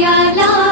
या